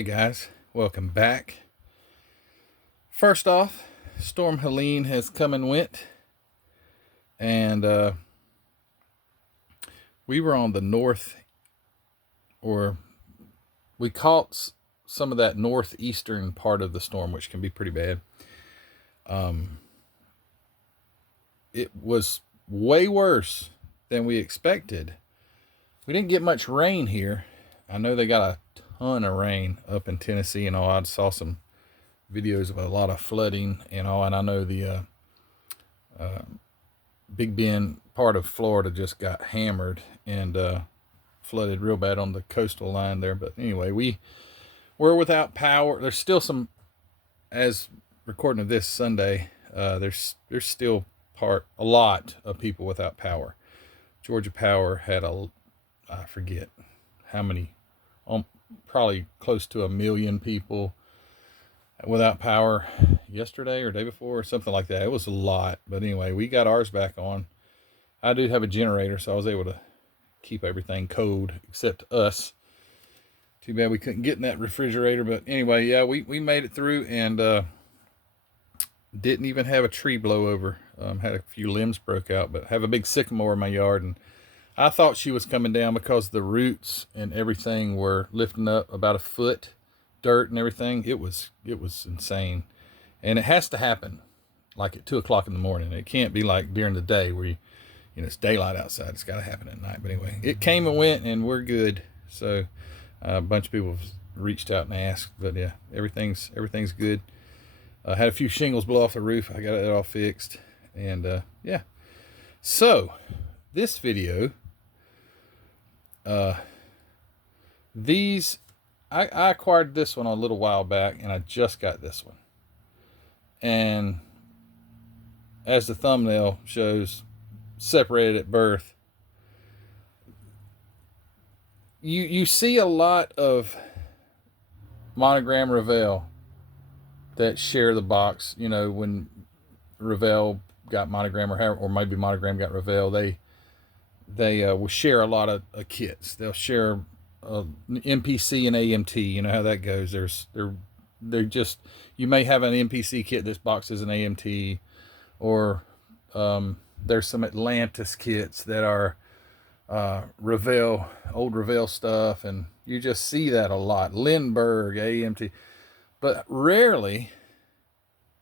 Hey guys, welcome back. First off, Storm Helene has come and went, and we were on the north, or we caught some of that northeastern part of the storm, which can be pretty bad. It was way worse than we expected. We didn't get much rain here. I know they got a ton of rain up in Tennessee and all. I saw some videos of a lot of flooding and all, and I know the Big Bend part of Florida just got hammered and flooded real bad on the coastal line there. But anyway, we were without power. There's still some, as recording of this Sunday, there's still a lot of people without power. Georgia Power had I forget how many, probably close to 1 million people without power yesterday or day before or something like that. It was a lot. But anyway, we got ours back on. I do have a generator, so I was able to keep everything cold except us. Too bad we couldn't get in that refrigerator. But anyway, yeah, we made it through and didn't even have a tree blow over. Had a few limbs broke out, but have a big sycamore in my yard, and I thought she was coming down because the roots and everything were lifting up about 1 foot, dirt and everything. It was insane, and it has to happen like at 2 o'clock in the morning. It can't be like during the day where it's daylight outside. It's got to happen at night. But anyway, it came and went, and we're good. So a bunch of people reached out and asked, but yeah, everything's good. Had a few shingles blow off the roof. I got it all fixed, and yeah. So this video, I acquired this one a little while back, and I just got this one. And as the thumbnail shows, separated at birth. You see a lot of Monogram Revell that share the box. When Revell got Monogram, or maybe Monogram got Revell, they will share a lot of kits. They'll share MPC and AMT. You know how that goes. They're just, you may have an MPC kit. This box is an AMT, or there's some Atlantis kits that are Revell, old Revell stuff, and you just see that a lot. Lindbergh, AMT. But rarely,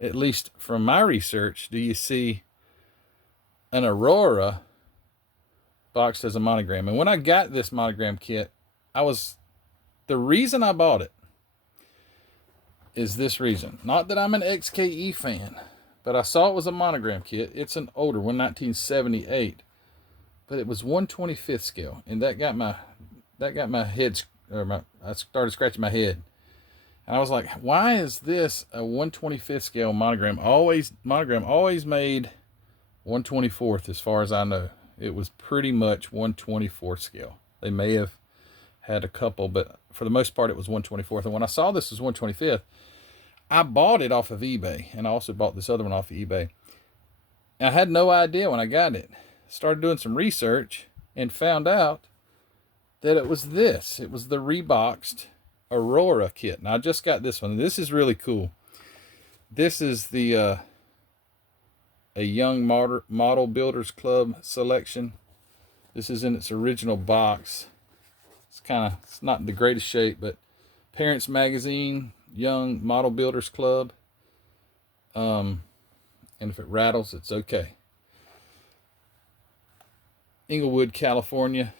at least from my research, do you see an Aurora boxed as a Monogram. And when I got this Monogram kit, the reason I bought it is this reason. Not that I'm an XKE fan, but I saw it was a Monogram kit. It's an older one, 1978, but it was 1/25th scale, and that got my head, I started scratching my head. And I was like, why is this a 1/25th scale Monogram? Monogram always made 1/24th, as far as I know. It was pretty much 1/24th scale. They may have had a couple, but for the most part, it was 1/24th. And when I saw this was 1/25th, I bought it off of eBay, and I also bought this other one off of eBay. And I had no idea when I got it. Started doing some research and found out that it was this. It was the reboxed Aurora kit. And I just got this one. This is really cool. This is the a Young Model Builders Club selection. This is in its original box. It's not in the greatest shape, but Parents Magazine, Young Model Builders Club. And if it rattles, it's okay. Inglewood, California.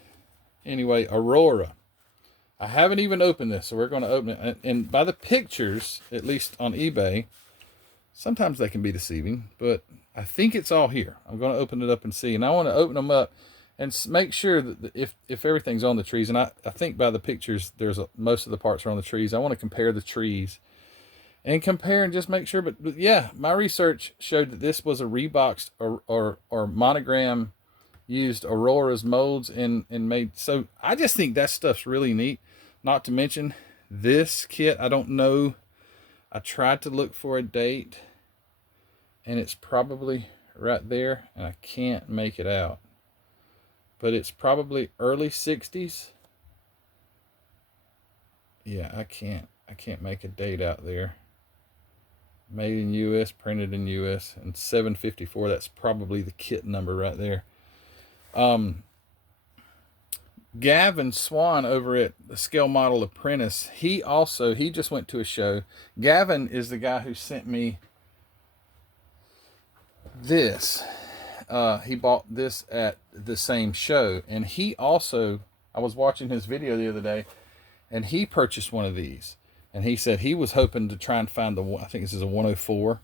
Anyway, Aurora. I haven't even opened this, so we're going to open it. And by the pictures, at least on eBay, sometimes they can be deceiving, but I think it's all here. I'm going to open it up and see. And I want to open them up and make sure that if everything's on the trees, and I think by the pictures, most of the parts are on the trees. I want to compare the trees and compare and just make sure. But yeah, my research showed that this was a reboxed or Monogram used Aurora's molds and made. So I just think that stuff's really neat. Not to mention this kit, I don't know. I tried to look for a date, and it's probably right there, and I can't make it out. But it's probably early 60s. Yeah, I can't. I can't make a date out there. Made in US, printed in US, and 754. That's probably the kit number right there. Gavin Swan over at the Scale Model Apprentice, he just went to a show. Gavin is the guy who sent me this. He bought this at the same show, and he also, I was watching his video the other day, and he purchased one of these, and he said he was hoping to try and find I think this is a 104.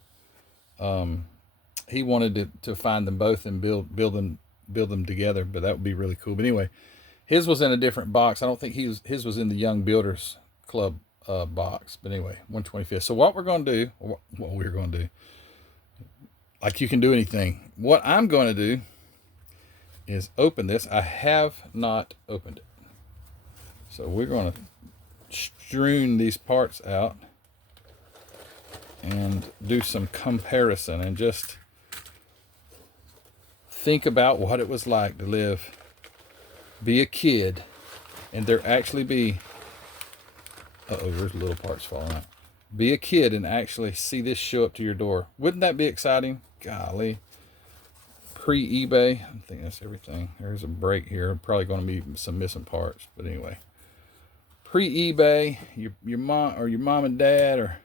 He wanted to find them both and build them together, but that would be really cool. But anyway, his was in a different box. I don't think his was in the Young Builders Club box. But anyway, 125th. So what we're going to do, like you can do anything. What I'm going to do is open this. I have not opened it. So we're going to strewn these parts out and do some comparison and just think about what it was like to be a kid, and there actually be, there's little parts falling out. Be a kid and actually see this show up to your door. Wouldn't that be exciting? Golly. Pre-eBay. I think that's everything. There's a break here. Probably going to be some missing parts, but anyway. Pre-eBay, your mom and dad, or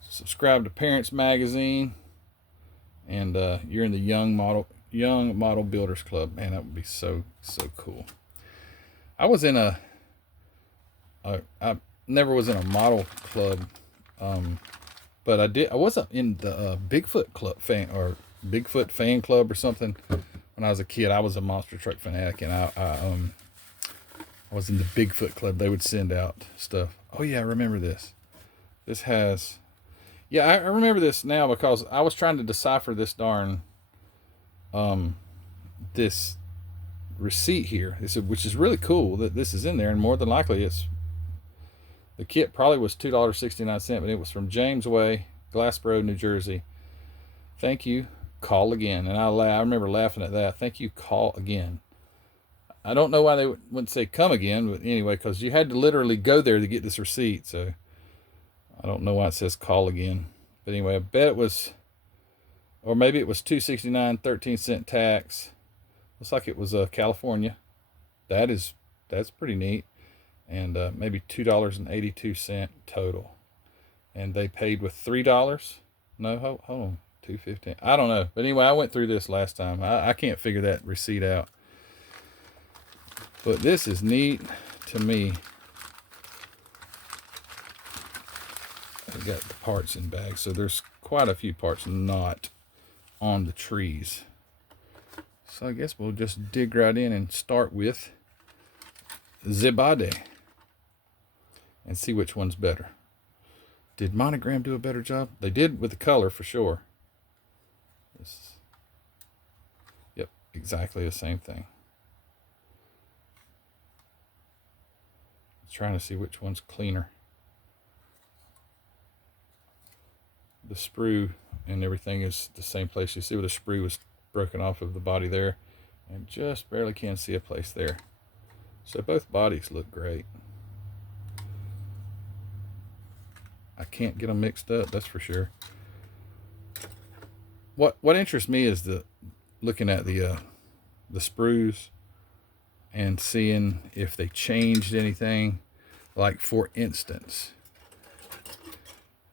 subscribe to Parents Magazine, and you're in the Young Model Builders Club. Man, that would be so cool. I was in I never was in a model club, but I wasn't in the Bigfoot club or Bigfoot fan club or something. When I was a kid, I was a monster truck fanatic, and I was in the Bigfoot club. They would send out stuff. Oh yeah, I remember this. This has, yeah, I remember this now because I was trying to decipher this darn, this receipt here. Which is really cool that this is in there, and more than likely the kit probably was $2.69, but it was from James Way, Glassboro, New Jersey. Thank you. Call again. And I remember laughing at that. Thank you. Call again. I don't know why they wouldn't say come again, but anyway, because you had to literally go there to get this receipt. So I don't know why it says call again. But anyway, I bet it was, or maybe it was $2.69, 13-cent tax. Looks like it was California. That's pretty neat. And maybe $2.82 total. And they paid with $3. No, hold on, $2.15. I don't know. But anyway, I went through this last time. I can't figure that receipt out. But this is neat to me. I got the parts in bags, so there's quite a few parts not on the trees. So I guess we'll just dig right in and start with the body and see which one's better. Did Monogram do a better job? They did with the color for sure. Yep, exactly the same thing. Trying to see which one's cleaner. The sprue and everything is the same place. You see where the sprue was broken off of the body there, and just barely can see a place there. So both bodies look great. I can't get them mixed up, that's for sure. What interests me is looking at the sprues and seeing if they changed anything. Like, for instance,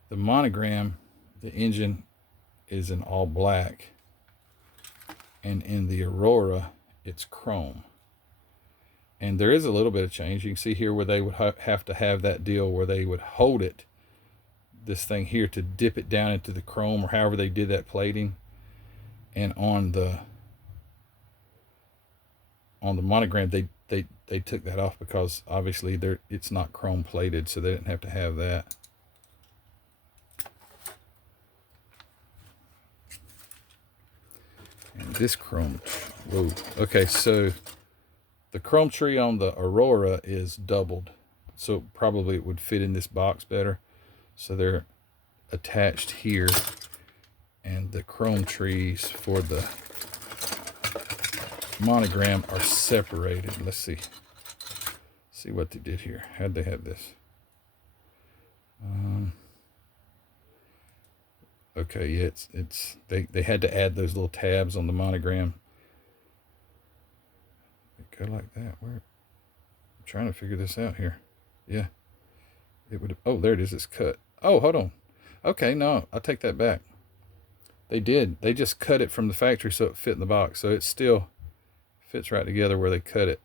the Monogram, the engine is in all black, and in the Aurora it's chrome. And there is a little bit of change. You can see here where they would have to have that deal where they would hold it, this thing here, to dip it down into the chrome, or however they did that plating. And on the Monogram, they took that off because obviously it's not chrome plated, so they didn't have to have that. And this chrome, whoa. Okay, so the chrome tree on the Aurora is doubled, so probably it would fit in this box better. So they're attached here, and the chrome trees for the Monogram are separated. Let's see what they did here. How'd they have this? Okay, yeah, they had to add those little tabs on the Monogram. Go like that. Where? I'm trying to figure this out here. Yeah, it would. Oh, there it is. It's cut. Oh, hold on. Okay, no, I'll take that back. They did. They just cut it from the factory so it fit in the box. So it still fits right together where they cut it.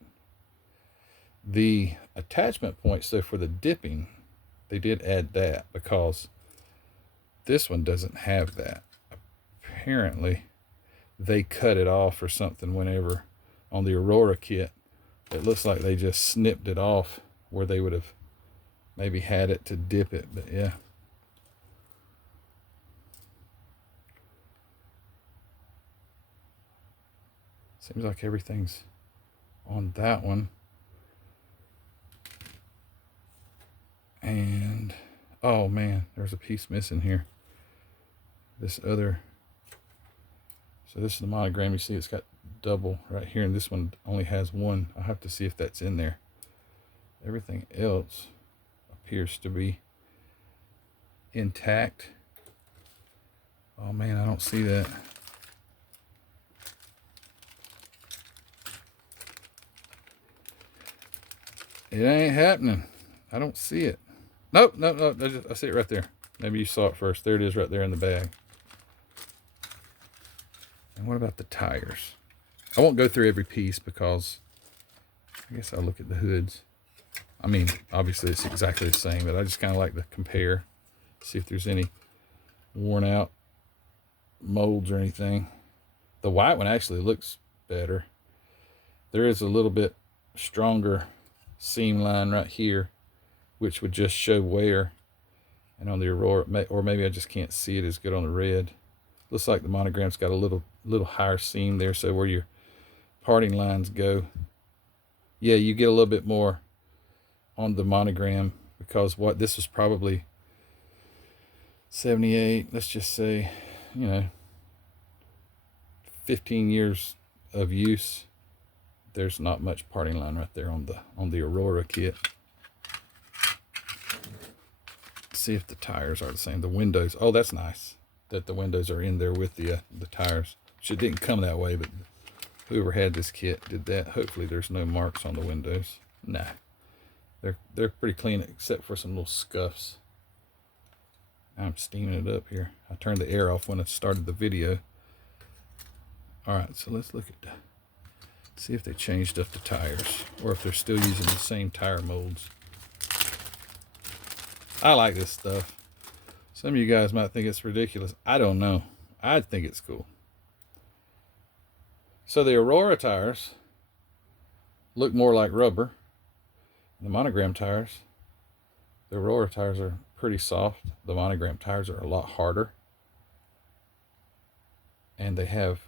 The attachment points, though, for the dipping, they did add that because this one doesn't have that. Apparently, they cut it off or something whenever on the Aurora kit. It looks like they just snipped it off where they would have maybe had it to dip it, but yeah. Seems like everything's on that one. And, oh man, there's a piece missing here. This other, so this is the Monogram. You see it's got double right here, and this one only has one. I'll have to see if that's in there. Everything else appears to be intact. Oh man, I don't see that. It ain't happening. I don't see it. Nope, nope. I see it right there. Maybe you saw it first. There it is right there in the bag. And what about the tires? I won't go through every piece because I guess I'll look at the hoods. I mean, obviously it's exactly the same, but I just kind of like to compare, see if there's any worn out molds or anything. The white one actually looks better. There is a little bit stronger seam line right here, which would just show wear. And on the Aurora, or maybe I just can't see it as good on the red. Looks like the Monogram's got a little higher seam there, so where your parting lines go, yeah, you get a little bit more on the Monogram because what this was probably 78. Let's just say, 15 years of use. There's not much parting line right there on the Aurora kit. See if the tires are the same. The windows, oh, that's nice that the windows are in there with the tires. It didn't come that way, but whoever had this kit did that. Hopefully there's no marks on the windows. Nah, they're pretty clean except for some little scuffs. I'm steaming it up here. I turned the air off when I started the video. All right, so let's look at see if they changed up the tires or if they're still using the same tire molds. I like this stuff. Some of you guys might think it's ridiculous. I don't know. I think it's cool. So the Aurora tires look more like rubber. The Monogram tires, the Aurora tires are pretty soft. The Monogram tires are a lot harder. And they have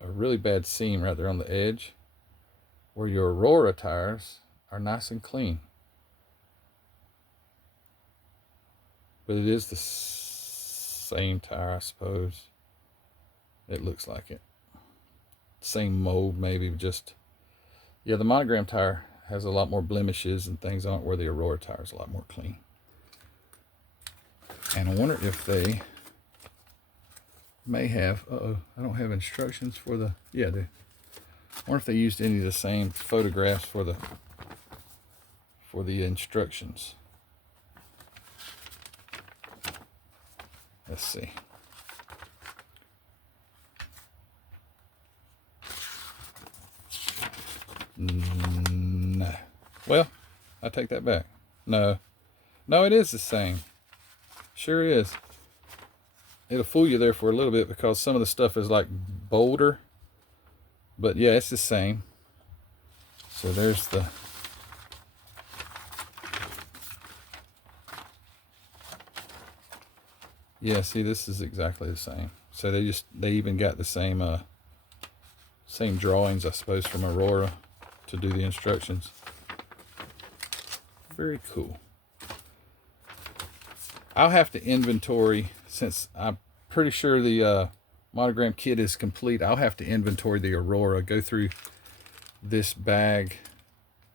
a really bad seam right there on the edge, where your Aurora tires are nice and clean. But it is the same tire, I suppose. It looks like it. Same mold, maybe, just... Yeah, the Monogram tire has a lot more blemishes and things on it, where the Aurora tire is a lot more clean. And I wonder if they may have... Uh-oh, I don't have instructions for the... Yeah, I wonder if they used any of the same photographs for the instructions. Let's see. No. Well, I take that back. No, it is the same. Sure is. It'll fool you there for a little bit because some of the stuff is like bolder. But yeah, it's the same. So there's the... Yeah, see, this is exactly the same. So they even got the same same drawings, I suppose, from Aurora to do the instructions. Very cool. I'll have to inventory, since I'm pretty sure the Monogram kit is complete. I'll have to inventory the Aurora, go through this bag.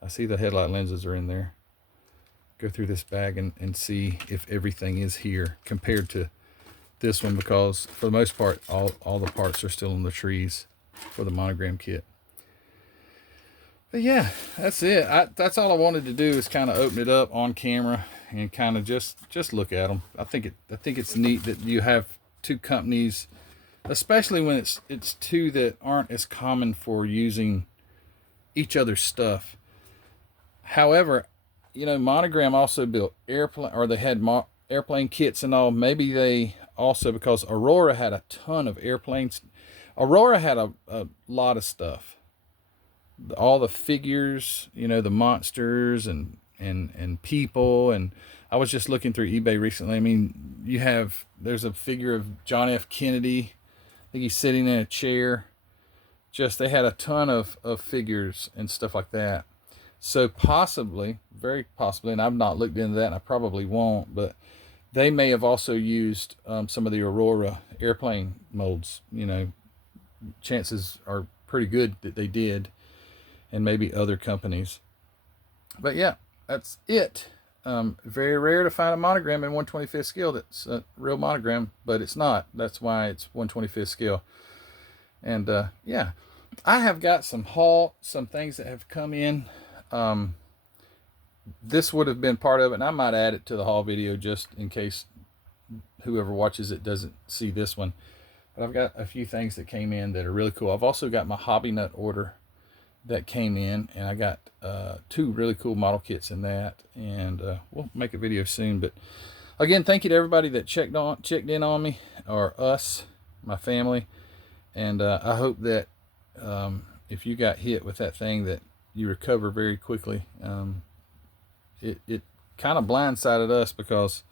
I see the headlight lenses are in there. go through this bag and see if everything is here compared to this one, because for the most part, all the parts are still in the trees for the Monogram kit. But yeah, that's it. That's all I wanted to do, is kind of open it up on camera and kind of just look at them. I think it's neat that you have two companies, especially when it's two that aren't as common for using each other's stuff. However, you know, Monogram also built airplane, or they had airplane kits and all. Maybe they also, because Aurora had a ton of airplanes. Aurora had a lot of stuff. All the figures, you know, the monsters and people. And I was just looking through eBay recently. I mean, there's a figure of John F. Kennedy. I think he's sitting in a chair. They had a ton of figures and stuff like that. So possibly, very possibly, and I've not looked into that, and I probably won't, but they may have also used some of the Aurora airplane molds. You know, chances are pretty good that they did, and maybe other companies. But yeah, that's it. Very rare to find a Monogram in 1/25th scale that's a real Monogram, but it's not. That's why it's 1/25th scale. And yeah, I have got some things that have come in. This would have been part of it, and I might add it to the haul video just in case whoever watches it doesn't see this one. But I've got a few things that came in that are really cool. I've also got my Hobby Nut order that came in, and I got 2 really cool model kits in that, and we'll make a video soon. But again, thank you to everybody that checked in on me, or us, my family, and I hope that if you got hit with that thing, that you recover very quickly. It kind of blindsided us, because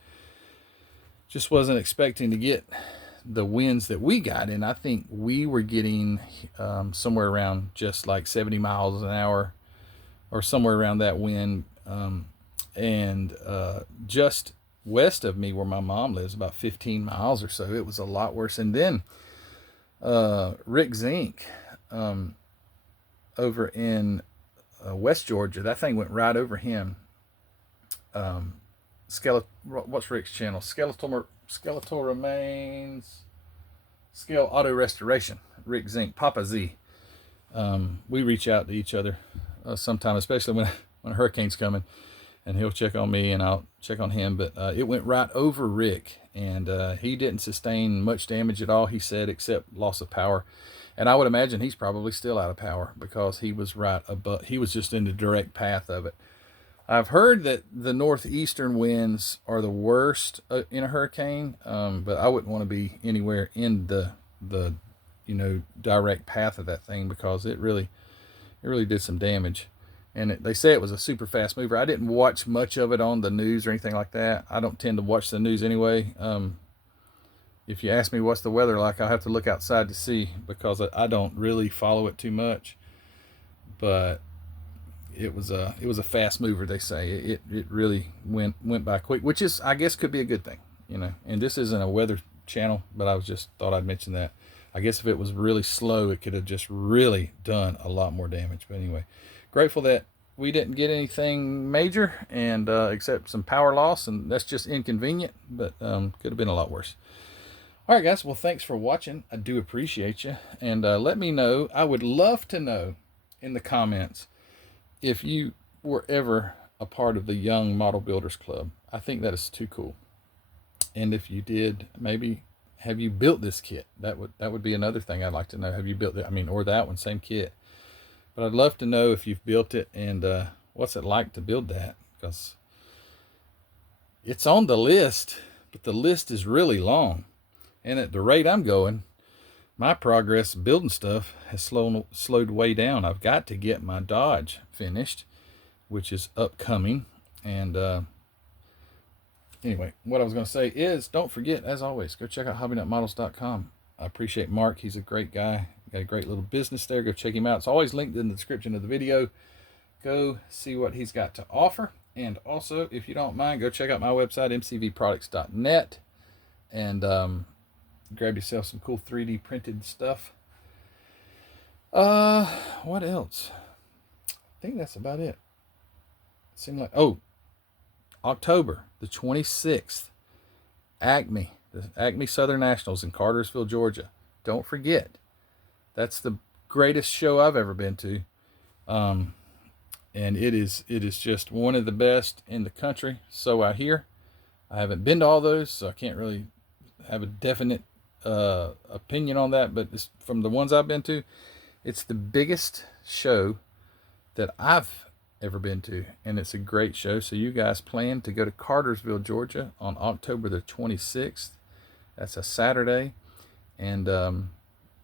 just wasn't expecting to get the winds that we got. And I think we were getting somewhere around just like 70 miles an hour, or somewhere around that wind. And just west of me, where my mom lives, about 15 miles or so, it was a lot worse. And then Rick Zink over in West Georgia, that thing went right over him. What's Rick's channel? Skeletal Remains, Scale Auto Restoration. Rick Zink, Papa Z. We reach out to each other sometime, especially when a hurricane's coming, and he'll check on me and I'll check on him. But it went right over Rick, and he didn't sustain much damage at all, he said, except loss of power. And I would imagine he's probably still out of power, because he was he was just in the direct path of it. I've heard that the northeastern winds are the worst in a hurricane, but I wouldn't want to be anywhere in the direct path of that thing, because it really did some damage. And they say it was a super fast mover. I didn't watch much of it on the news or anything like that. I don't tend to watch the news anyway. If you ask me what's the weather like, I'll have to look outside to see, because I don't really follow it too much. But it was a fast mover, they say. It really went by quick, which is, I guess, could be a good thing, you know. And this isn't a weather channel, but I thought I'd mention that. I guess if it was really slow, it could have just really done a lot more damage. But anyway, grateful that we didn't get anything major, and except some power loss, and that's just inconvenient, but could have been a lot worse. All right, guys. Well, thanks for watching. I do appreciate you, and let me know. I would love to know in the comments if you were ever a part of the Young Model Builders Club. I think that is too cool. And if you did, maybe have you built this kit? That would be another thing I'd like to know. Have you built it? I mean, or that one, same kit. But I'd love to know if you've built it, and what's it like to build that, because it's on the list, but the list is really long. And at the rate I'm going, my progress building stuff has slowed way down. I've got to get my Dodge finished, which is upcoming. And anyway, what I was going to say is, don't forget, as always, go check out hobbynutmodels.com. I appreciate Mark. He's a great guy. Got a great little business there. Go check him out. It's always linked in the description of the video. Go see what he's got to offer. And also, if you don't mind, go check out my website, mcvproducts.net, and grab yourself some cool 3D printed stuff. What else? I think that's about it. It seemed like, October the 26th, Acme, the Acme Southern Nationals in Cartersville, Georgia. Don't forget, that's the greatest show I've ever been to. And it is just one of the best in the country. So I hear. I haven't been to all those, so I can't really have a definite opinion on that. But from the ones I've been to, it's the biggest show that I've ever been to, and it's a great show. So you guys plan to go to Cartersville, Georgia on October the 26th. That's a Saturday, and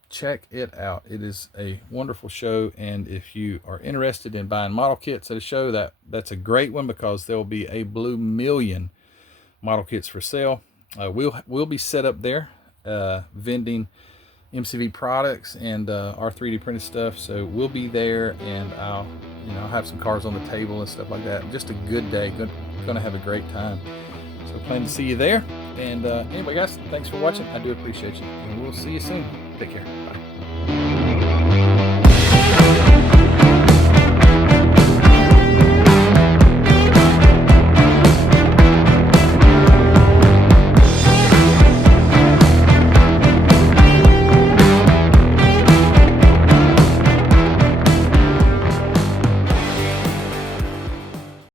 check it out. It is a wonderful show, and if you are interested in buying model kits at a show, that's a great one, because there will be a blue million model kits for sale. We'll be set up there vending MCV products and our 3D printed stuff. So we'll be there, and I'll have some cars on the table and stuff like that. Just a good day. Gonna have a great time. So plan to see you there. And anyway, guys, thanks for watching. I do appreciate you, and we'll see you soon. Take care. Bye.